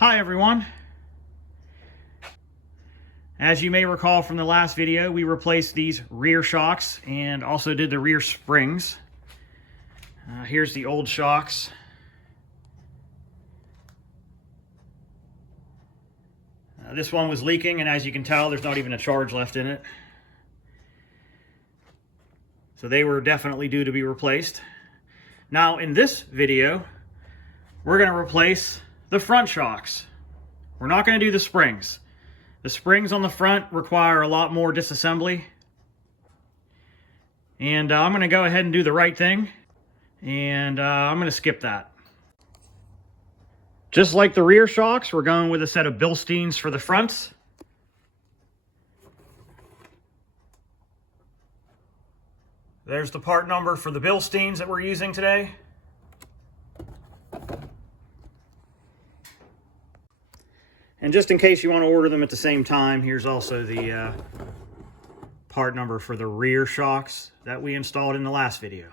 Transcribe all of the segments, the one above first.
Hi everyone. As you may recall from the last video, we replaced these rear shocks and also did the rear springs. Here's the old shocks. This one was leaking, and as you can tell, there's not even a charge left in it. So they were definitely due to be replaced. Now in this video, we're going to replace the front shocks. We're not going to do the springs. The springs on the front require a lot more disassembly. And I'm going to go ahead and do the right thing. And I'm going to skip that. Just like the rear shocks, we're going with a set of Bilsteins for the fronts. There's the part number for the Bilsteins that we're using today. And just in case you want to order them at the same time, here's also the part number for the rear shocks that we installed in the last video.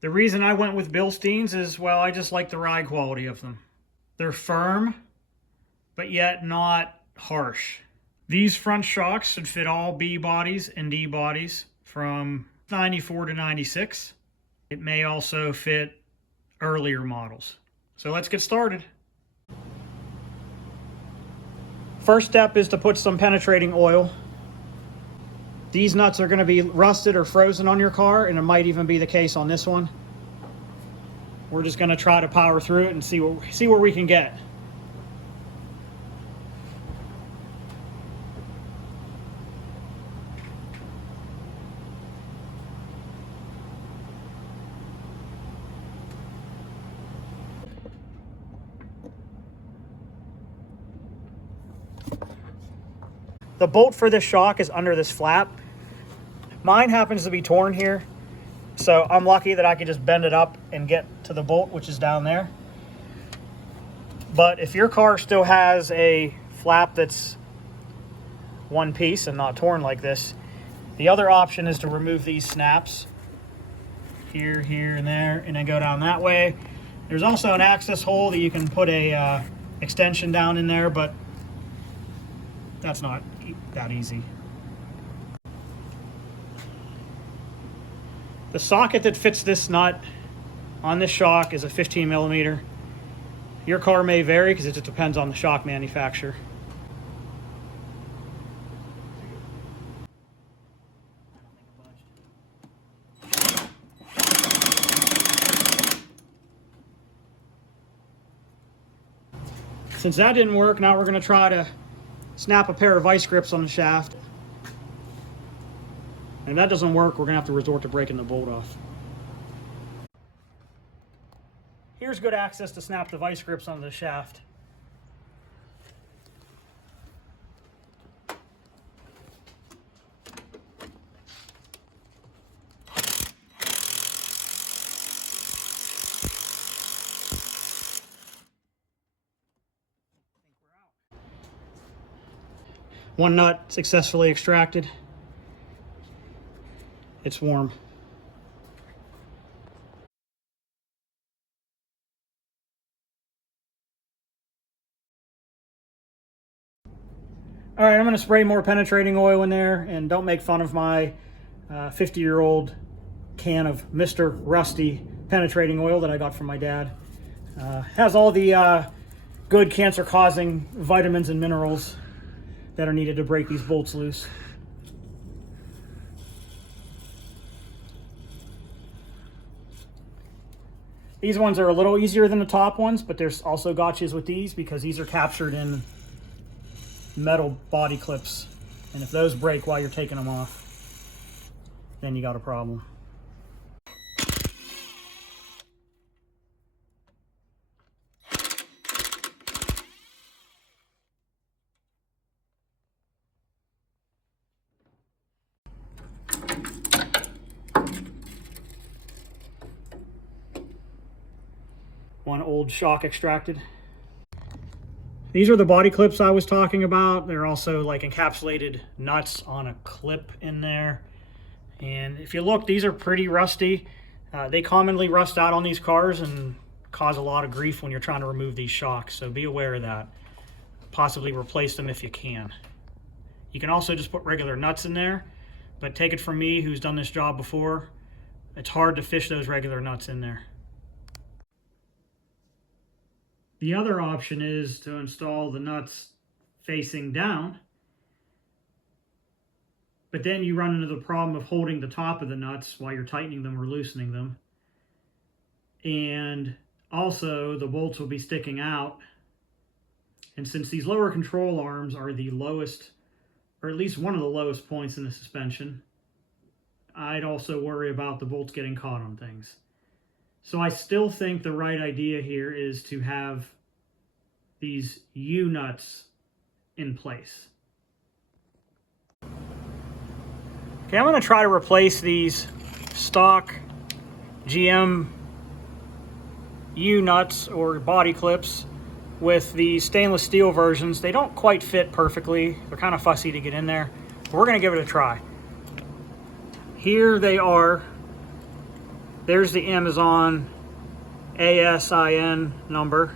The reason I went with Bilsteins is, well, I just like the ride quality of them. They're firm, but yet not harsh. These front shocks should fit all B bodies and D bodies from 94 to 96. It may also fit earlier models. So let's get started. First step is to put some penetrating oil. These nuts are going to be rusted or frozen on your car, and it might even be the case on this one. We're just going to try to power through it and see where we can get. The bolt for this shock is under this flap. Mine happens to be torn here, so I'm lucky that I can just bend it up and get to the bolt, which is down there. But if your car still has a flap that's one piece and not torn like this, the other option is to remove these snaps here, here, and there, and then go down that way. There's also an access hole that you can put a extension down in there, but that's not that easy. The socket that fits this nut on this shock is a 15 millimeter. Your car may vary because it just depends on the shock manufacturer. Since that didn't work, now we're going to try to snap a pair of vice grips on the shaft. And if that doesn't work, we're going to have to resort to breaking the bolt off. Here's good access to snap the vice grips on the shaft. One nut successfully extracted. It's warm. All right, I'm going to spray more penetrating oil in there, and don't make fun of my 50-year-old can of Mr. Rusty penetrating oil that I got from my dad. Has all the good cancer-causing vitamins and minerals that are needed to break these bolts loose. These ones are a little easier than the top ones, but there's also gotchas with these because these are captured in metal body clips. And if those break while you're taking them off, then you got a problem. One old shock extracted. These are the body clips I was talking about. They're also like encapsulated nuts on a clip in there. And if you look, these are pretty rusty. They commonly rust out on these cars, and cause a lot of grief when you're trying to remove these shocks, so be aware of that. Possibly replace them if you can. You can also just put regular nuts in there, but take it from me who's done this job before, it's hard to fish those regular nuts in there. The other option is to install the nuts facing down, but then you run into the problem of holding the top of the nuts while you're tightening them or loosening them. And also the bolts will be sticking out. And since these lower control arms are the lowest, or at least one of the lowest points in the suspension, I'd also worry about the bolts getting caught on things. So I still think the right idea here is to have these U-nuts in place. Okay, I'm going to try to replace these stock GM U-nuts or body clips with the stainless steel versions. They don't quite fit perfectly. They're kind of fussy to get in there. But we're going to give it a try. Here they are. There's the Amazon ASIN number.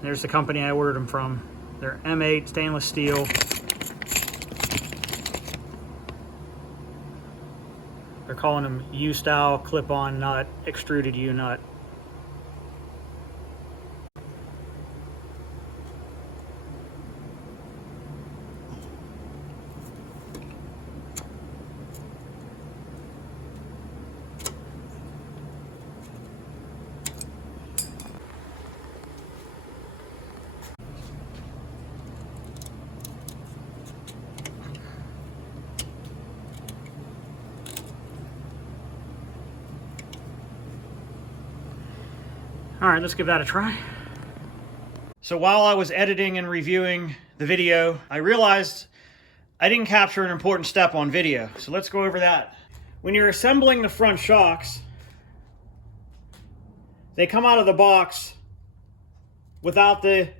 There's the company I ordered them from. They're M8 stainless steel. They're calling them U-style clip-on nut, extruded U-nut. All right, let's give that a try. So while I was editing and reviewing the video, I realized I didn't capture an important step on video. So let's go over that. When you're assembling the front shocks, they come out of the box without the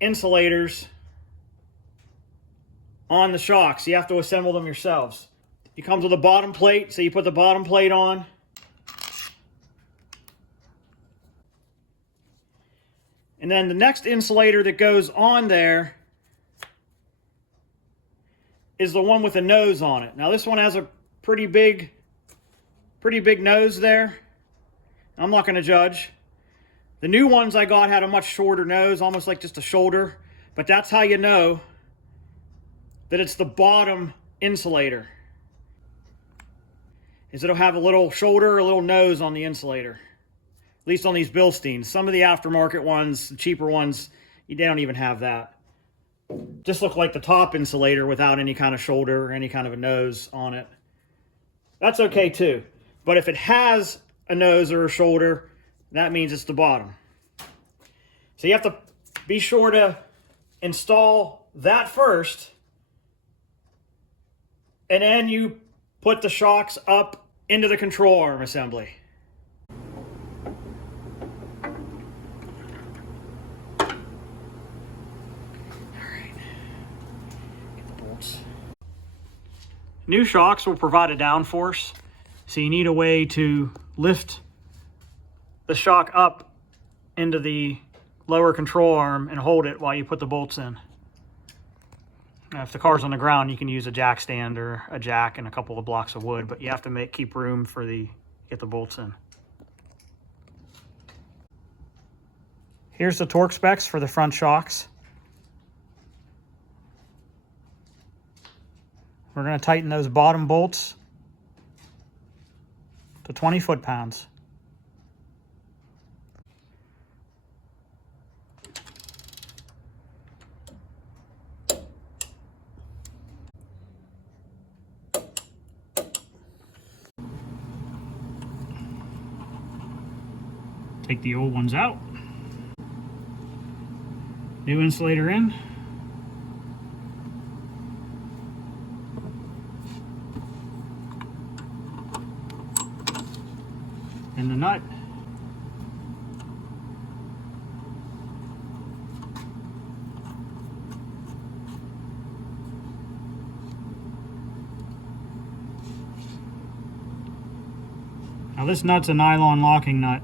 insulators on the shocks. You have to assemble them yourselves. It comes with a bottom plate, so you put the bottom plate on. And then the next insulator that goes on there is the one with a nose on it. Now this one has a pretty big nose there. I'm not going to judge. The new ones I got had a much shorter nose, almost like just a shoulder. But that's how you know that it's the bottom insulator. Is it'll have a little shoulder, a little nose on the insulator. At least on these Bilsteins. Some of the aftermarket ones, the cheaper ones, they don't even have that. Just look like the top insulator without any kind of shoulder or any kind of a nose on it. That's okay too. But if it has a nose or a shoulder, that means it's the bottom. So you have to be sure to install that first. And then you put the shocks up into the control arm assembly. New shocks will provide a downforce, so you need a way to lift the shock up into the lower control arm and hold it while you put the bolts in. Now, if the car's on the ground, you can use a jack stand or a jack and a couple of blocks of wood, but you have to keep room for get the bolts in. Here's the torque specs for the front shocks. We're going to tighten those bottom bolts to 20 foot-pounds. Take the old ones out. New insulator in. And the nut. Now this nut's a nylon locking nut.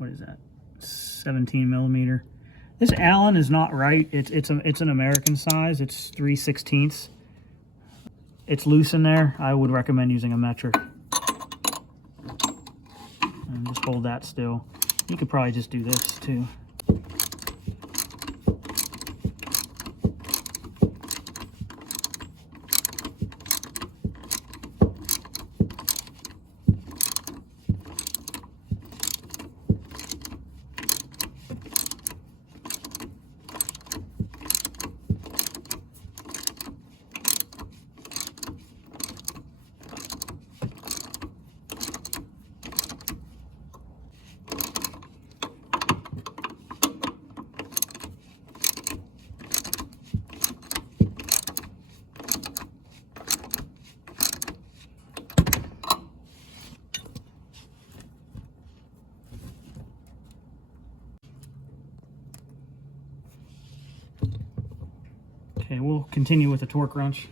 what is that? 17 millimeter. This Allen is not right. It's an American size. It's 3/16. It's loose in there. I would recommend using a metric. And just hold that still. You could probably just do this too. Okay, we'll continue with the torque wrench.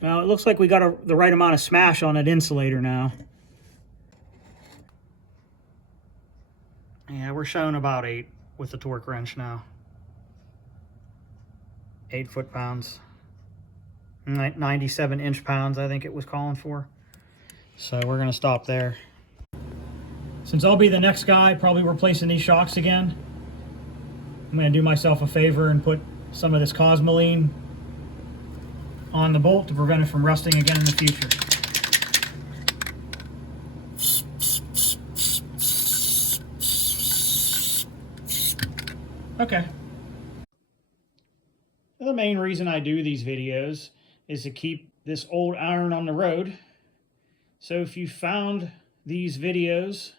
Well, it looks like we got the right amount of smash on that insulator now. Yeah, we're showing about 8 with the torque wrench now. 8 foot-pounds. 97 inch-pounds, I think it was calling for. So we're going to stop there. Since I'll be the next guy probably replacing these shocks again, I'm going to do myself a favor and put some of this Cosmoline on the bolt to prevent it from rusting again in the future. Okay. The main reason I do these videos is to keep this old iron on the road. So if you found these videos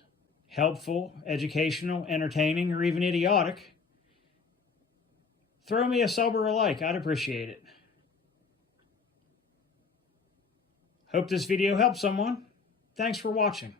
helpful, educational, entertaining, or even idiotic, throw me a sub or a like. I'd appreciate it. Hope this video helped someone. Thanks for watching.